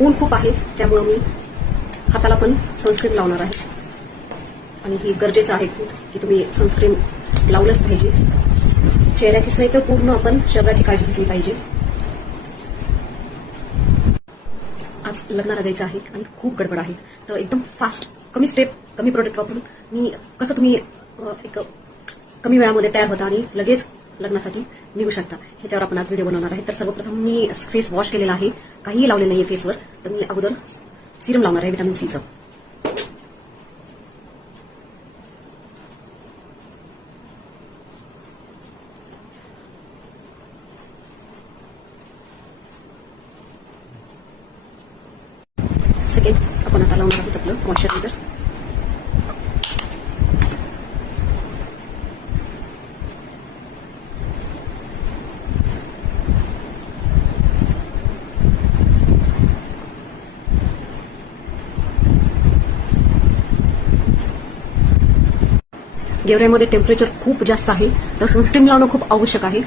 ऊन खूप आहे त्यामुळे मी हाताला पण सनस्क्रीन लावणार आहे आणि ही गरजेचं आहे खूप की तुम्ही सनस्क्रीन लावलंच पाहिजे. चेहऱ्याची सहित पूर्ण आपण शरीराची काळजी घेतली पाहिजे. आज लग्नाला जायचं आहे आणि खूप गडबड आहे तर एकदम फास्ट कमी स्टेप कमी प्रोडक्ट वापरून मी कसं तुम्ही एक कमी वेळामध्ये तयार होता आणि लगेच लग्नासाठी निघू शकता ह्याच्यावर आपण आज व्हिडिओ बनवणार आहे. तर सर्वप्रथम मी फेस वॉश केलेला आहे, काहीही लावले नाहीये फेसवर. तर मी अगोदर सिरम लावणार आहे व्हिटॅमिन सीचं. सेकंड आपण आता लावणार आहोत आपलं मॉइश्चरायझर. गेवराईमध्ये टेम्परेचर खूप जास्त आहे तर सनस्क्रीन लावणं खूप आवश्यक आहे.